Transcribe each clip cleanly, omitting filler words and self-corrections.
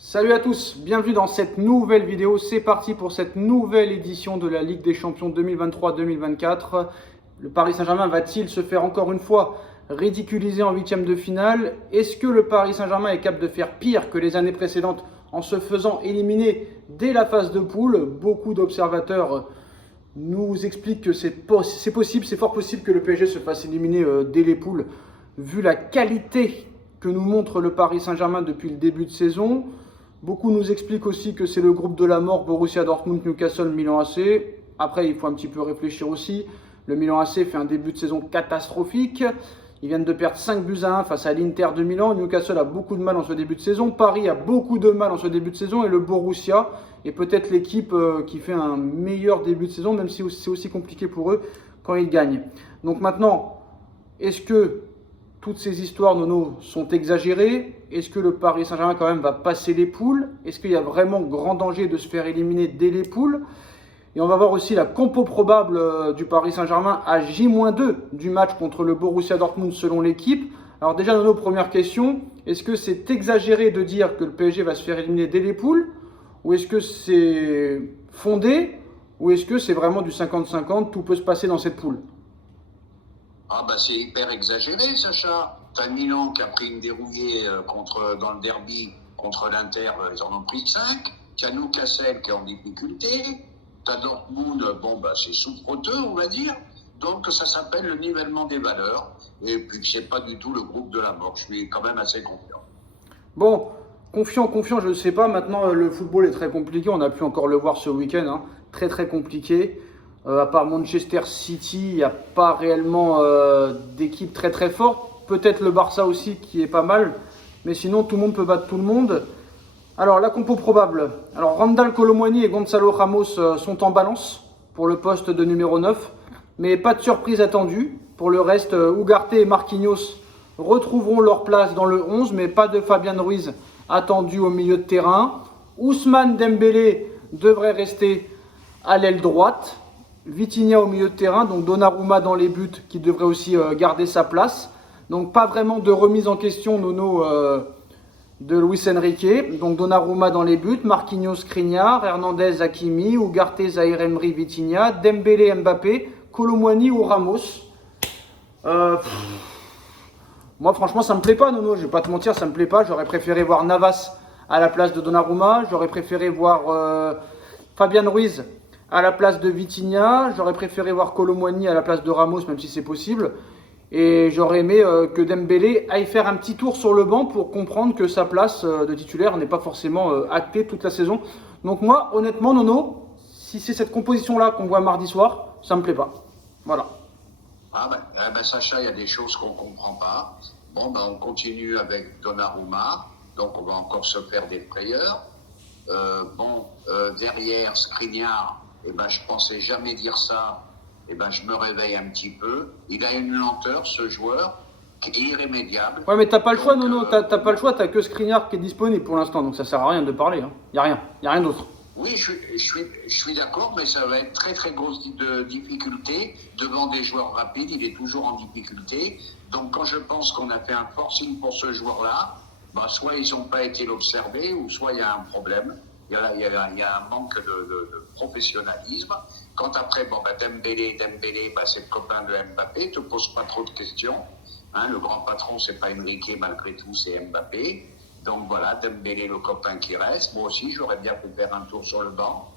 Salut à tous, bienvenue dans cette nouvelle vidéo. C'est parti pour cette nouvelle édition de la Ligue des Champions 2023-2024. Le Paris Saint-Germain va-t-il se faire encore une fois ridiculiser en huitième de finale? Est-ce que le Paris Saint-Germain est capable de faire pire que les années précédentes en se faisant éliminer dès la phase de poule? Beaucoup d'observateurs nous expliquent que c'est possible, c'est fort possible que le PSG se fasse éliminer dès les poules, vu la qualité que nous montre le Paris Saint-Germain depuis le début de saison. Beaucoup nous expliquent aussi que c'est le groupe de la mort, Borussia Dortmund, Newcastle, Milan AC. Après, il faut un petit peu réfléchir aussi. Le Milan AC fait un début de saison catastrophique. Ils viennent de perdre 5-1 face à l'Inter de Milan. Newcastle a beaucoup de mal en ce début de saison. Paris a beaucoup de mal en ce début de saison. Et le Borussia est peut-être l'équipe qui fait un meilleur début de saison, même si c'est aussi compliqué pour eux quand ils gagnent. Donc maintenant, est-ce que toutes ces histoires, Nono, sont exagérées? Est-ce que le Paris Saint-Germain quand même va passer les poules? Est-ce qu'il y a vraiment grand danger de se faire éliminer dès les poules? Et on va voir aussi la compo probable du Paris Saint-Germain à J-2 du match contre le Borussia Dortmund selon l'équipe. Alors déjà, Nono, première question, est-ce que c'est exagéré de dire que le PSG va se faire éliminer dès les poules? Ou est-ce que c'est fondé? Ou est-ce que c'est vraiment du 50-50, tout peut se passer dans cette poule? Ah bah c'est hyper exagéré, Sacha. T'as Milan qui a pris une dérouillée dans le derby contre l'Inter, ils en ont pris 5. T'as Newcastle qui est en difficulté. T'as Dortmund, bon bah c'est souffreteux, on va dire. Donc ça s'appelle le nivellement des valeurs. Et puis c'est pas du tout le groupe de la mort. Je suis quand même assez confiant. Bon, confiant, je ne sais pas. Maintenant, le football est très compliqué. On a pu encore le voir ce week-end, hein. Très compliqué. À part Manchester City, il n'y a pas réellement d'équipe très forte. Peut-être le Barça aussi qui est pas mal. Mais sinon, tout le monde peut battre tout le monde. Alors, la compo probable. Alors, Randal Colomwani et Gonzalo Ramos sont en balance pour le poste de numéro 9. Mais pas de surprise attendue. Pour le reste, Ugarte et Marquinhos retrouveront leur place dans le 11. Mais pas de Fabian Ruiz attendu au milieu de terrain. Ousmane Dembélé devrait rester à l'aile droite. Vitinha au milieu de terrain, donc Donnarumma dans les buts qui devrait aussi garder sa place. Donc pas vraiment de remise en question, Nono, de Luis Enrique. Donc Donnarumma dans les buts, Marquinhos, Skriniar, Hernandez, Hakimi, Ugarte, Zaïre Emery, Vitinha, Dembélé, Mbappé, Colomwani ou Ramos. Moi franchement ça me plaît pas, Nono, je vais pas te mentir, ça me plaît pas. J'aurais préféré voir Navas à la place de Donnarumma, j'aurais préféré voir Fabian Ruiz à la place de Vitinha, j'aurais préféré voir Colomwani à la place de Ramos, même si c'est possible. Et j'aurais aimé que Dembélé aille faire un petit tour sur le banc pour comprendre que sa place de titulaire n'est pas forcément actée toute la saison. Donc moi, honnêtement, Nono, si c'est cette composition-là qu'on voit mardi soir, ça me plaît pas. Voilà. Ah ben Sacha, il y a des choses qu'on comprend pas. Bon ben on continue avec Donnarumma, donc on va encore se faire des frayeurs. Derrière Skriniar, eh ben, je pensais jamais dire ça, eh ben, je me réveille un petit peu. Il a une lenteur, ce joueur, qui est irrémédiable. Ouais, mais t'as pas le choix, Nono, t'as pas le choix, t'as que Skriniar qui est disponible pour l'instant, donc ça sert à rien de parler, hein. Y a rien d'autre. Oui, je suis d'accord, mais ça va être très grosse difficulté devant des joueurs rapides. Il est toujours en difficulté. Donc quand je pense qu'on a fait un forcing pour ce joueur-là, ben, soit ils n'ont pas été l'observer, ou soit il y a un problème. Il y a un manque de professionnalisme. Quand après, bon, ben Dembélé, ben, c'est le copain de Mbappé, ne te pose pas trop de questions. Hein, le grand patron, c'est pas Enrique, malgré tout, c'est Mbappé. Donc voilà, Dembélé, le copain qui reste. Moi aussi, j'aurais bien pu faire un tour sur le banc.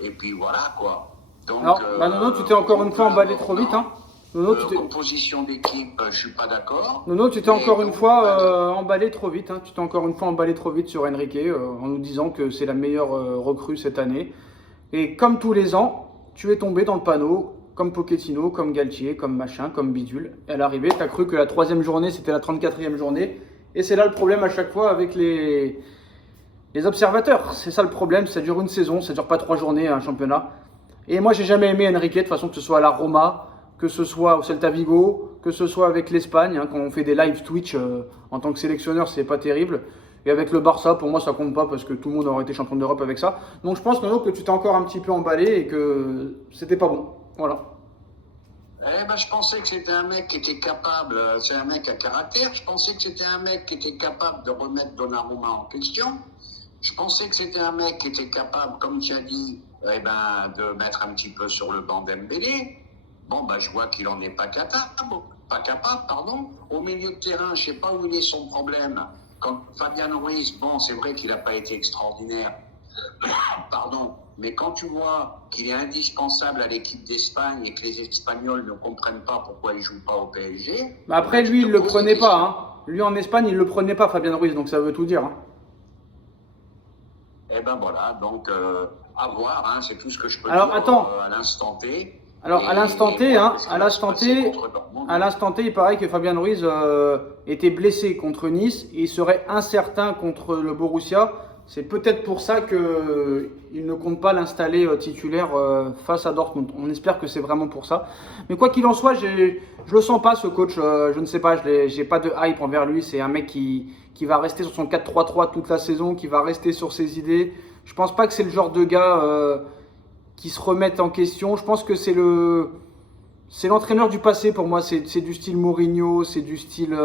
Et puis voilà, quoi. Donc, Alors, Nono, tu t'es encore une fois emballé trop vite, hein. Nono, composition d'équipe, je suis pas d'accord. Nono, tu t'es encore une fois emballé trop vite, hein. Tu t'es encore une fois emballé trop vite sur Enrique en nous disant que c'est la meilleure recrue cette année. Et comme tous les ans, tu es tombé dans le panneau, comme Pochettino, comme Galtier, comme machin, comme bidule. Et à l'arrivée, tu as cru que la 3e journée, c'était la 34e journée. Et c'est là le problème à chaque fois avec les observateurs. C'est ça le problème, ça dure une saison, ça dure pas 3 journées un championnat. Et moi, j'ai jamais aimé Enrique, de toute façon, que ce soit à la Roma, que ce soit au Celta Vigo, que ce soit avec l'Espagne, hein, quand on fait des live Twitch en tant que sélectionneur, c'est pas terrible. Et avec le Barça, pour moi, ça compte pas parce que tout le monde aurait été champion d'Europe avec ça. Donc je pense, Nono, que tu t'es encore un petit peu emballé et que c'était pas bon. Voilà. Eh ben, je pensais que c'était un mec qui était capable, c'est un mec à caractère, je pensais que c'était un mec qui était capable de remettre Donnarumma en question. Je pensais que c'était un mec qui était capable, comme tu as dit, eh ben, de mettre un petit peu sur le banc Dembélé. Bon, ben, je vois qu'il en est pas capable, pardon. Au milieu de terrain, je sais pas où il est son problème. Quand Fabian Ruiz, bon, c'est vrai qu'il n'a pas été extraordinaire, pardon, mais quand tu vois qu'il est indispensable à l'équipe d'Espagne et que les Espagnols ne comprennent pas pourquoi il ne joue pas au PSG. Bah après, lui, il ne le prenait pas. Hein. Lui, en Espagne, il ne le prenait pas, Fabian Ruiz, donc ça veut tout dire. Hein. Eh ben voilà, donc à voir, hein, c'est tout ce que je peux Alors, dire attends. À l'instant T. Alors, à l'instant T, hein, à l'instant T, il paraît que Fabian Ruiz était blessé contre Nice et il serait incertain contre le Borussia. C'est peut-être pour ça qu'il ne compte pas l'installer titulaire face à Dortmund. On espère que c'est vraiment pour ça. Mais quoi qu'il en soit, je le sens pas ce coach. Je ne sais pas, j'ai pas de hype envers lui. C'est un mec qui va rester sur son 4-3-3 toute la saison, qui va rester sur ses idées. Je pense pas que c'est le genre de gars qui se remette en question. Je pense que c'est l'entraîneur du passé pour moi. C'est du style Mourinho, c'est du style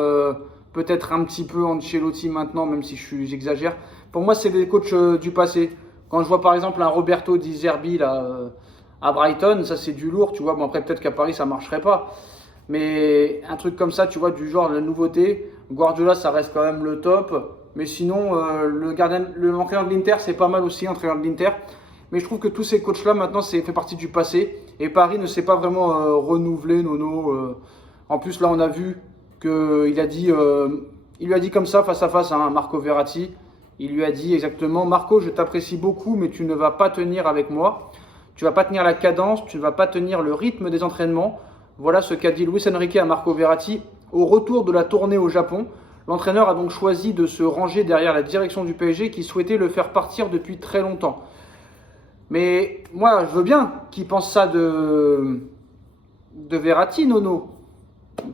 peut-être un petit peu Ancelotti maintenant, même si j'exagère. Pour moi, c'est des coachs du passé. Quand je vois par exemple un Roberto Di Zerbi là, à Brighton, ça c'est du lourd, tu vois. Bon, après, peut-être qu'à Paris, ça ne marcherait pas. Mais un truc comme ça, tu vois, du genre la nouveauté. Guardiola, ça reste quand même le top. Mais sinon, l'entraîneur de l'Inter, c'est pas mal aussi, l'entraîneur de l'Inter. Mais je trouve que tous ces coachs-là, maintenant, fait partie du passé. Et Paris ne s'est pas vraiment renouvelé, Nono. En plus, là, on a vu qu'il il lui a dit comme ça, face à face, à Marco Verratti. Il lui a dit exactement, Marco, je t'apprécie beaucoup, mais tu ne vas pas tenir avec moi. Tu ne vas pas tenir la cadence, tu ne vas pas tenir le rythme des entraînements. Voilà ce qu'a dit Luis Enrique à Marco Verratti au retour de la tournée au Japon. L'entraîneur a donc choisi de se ranger derrière la direction du PSG qui souhaitait le faire partir depuis très longtemps. Mais moi, je veux bien qu'il pense ça de Verratti, Nono.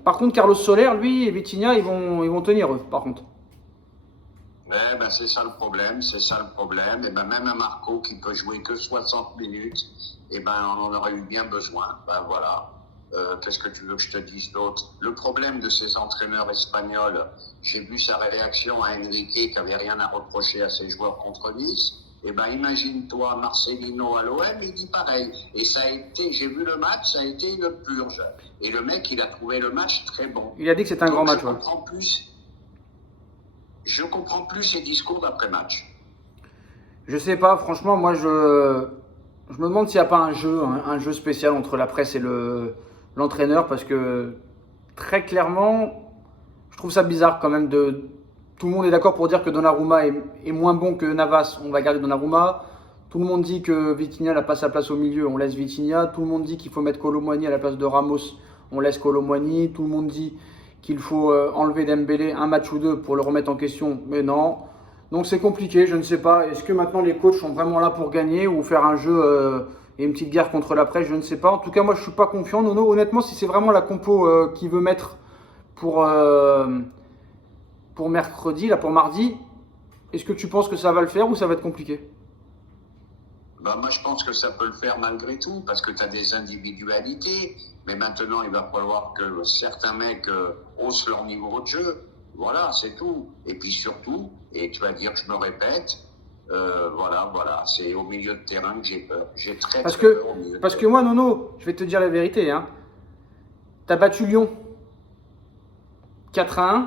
Par contre, Carlos Soler, lui et Vitinha, ils vont tenir, eux, par contre. Ouais, ben c'est ça le problème, c'est ça le problème. Et ben même un Marco qui peut jouer que 60 minutes, et ben on en aurait eu bien besoin. Ben voilà. Qu'est-ce que tu veux que je te dise d'autre? Le problème de ces entraîneurs espagnols, j'ai vu sa réaction à Enrique qui avait rien à reprocher à ses joueurs contre Nice. Eh ben, imagine-toi Marcelino à l'OM, il dit pareil. Et ça a été, j'ai vu le match, ça a été une purge. Et le mec, il a trouvé le match très bon. Il a dit que c'était un grand match. Je comprends plus ses discours d'après-match. Je sais pas, franchement, moi, je me demande s'il n'y a pas un jeu spécial entre la presse et l'entraîneur, parce que très clairement, je trouve ça bizarre quand même Tout le monde est d'accord pour dire que Donnarumma est moins bon que Navas, on va garder Donnarumma. Tout le monde dit que Vitinha n'a pas sa place au milieu, on laisse Vitinha. Tout le monde dit qu'il faut mettre Kolo Muani à la place de Ramos, on laisse Kolo Muani. Tout le monde dit qu'il faut enlever Dembélé un match ou deux pour le remettre en question, mais non. Donc c'est compliqué, je ne sais pas. Est-ce que maintenant les coachs sont vraiment là pour gagner ou faire un jeu et une petite guerre contre la presse? Je ne sais pas. En tout cas, moi je ne suis pas confiant, Nono. Honnêtement, si c'est vraiment la compo qu'il veut mettre pour mercredi, là pour mardi, est-ce que tu penses que ça va le faire ou ça va être compliqué? Ben, moi, je pense que ça peut le faire malgré tout, parce que tu as des individualités. Mais maintenant, il va falloir que certains mecs haussent leur niveau de jeu. Voilà, c'est tout. Et puis surtout, et tu vas dire que je me répète, voilà, c'est au milieu de terrain que j'ai peur. J'ai très peur au milieu de terrain. Parce que moi, Nono, je vais te dire la vérité. Hein. Tu as battu Lyon 4-1.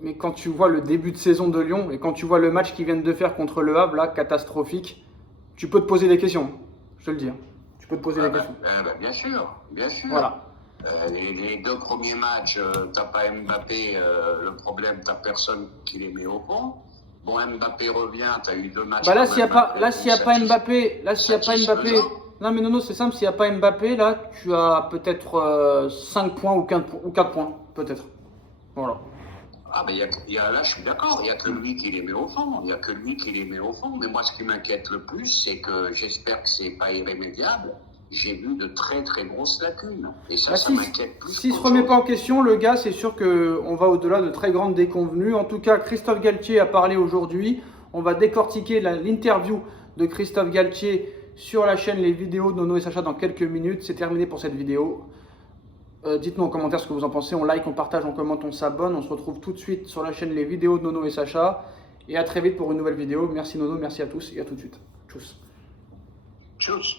Mais quand tu vois le début de saison de Lyon et quand tu vois le match qu'ils viennent de faire contre Le Havre, là, catastrophique, tu peux te poser des questions. Je te le dis. Hein. Tu peux te poser des questions. Bien sûr, bien sûr. Voilà. Les deux premiers matchs, t'as pas Mbappé, le problème, t'as personne qui les met au fond. Bon, Mbappé revient, t'as eu deux matchs. Bah là, s'il n'y a pas Mbappé, non mais Nono, c'est simple, s'il n'y a pas Mbappé, là, tu as peut-être 5 points ou 4 points, peut-être. Voilà. Ah ben là, je suis d'accord, il n'y a que lui qui les met au fond. Il n'y a que lui qui les met au fond. Mais moi, ce qui m'inquiète le plus, c'est que j'espère que c'est pas irrémédiable. J'ai vu de très très grosses lacunes. Et ça m'inquiète plus. S'il ne se remet pas en question, le gars, c'est sûr qu'on va au-delà de très grandes déconvenues. En tout cas, Christophe Galtier a parlé aujourd'hui. On va décortiquer l'interview de Christophe Galtier sur la chaîne Les Vidéos de Nono et Sacha dans quelques minutes. C'est terminé pour cette vidéo. Dites-nous en commentaire ce que vous en pensez. On like, on partage, on commente, on s'abonne. On se retrouve tout de suite sur la chaîne Les Vidéos de Nono et Sacha. Et à très vite pour une nouvelle vidéo. Merci Nono, merci à tous et à tout de suite. Tchuss. Tchuss.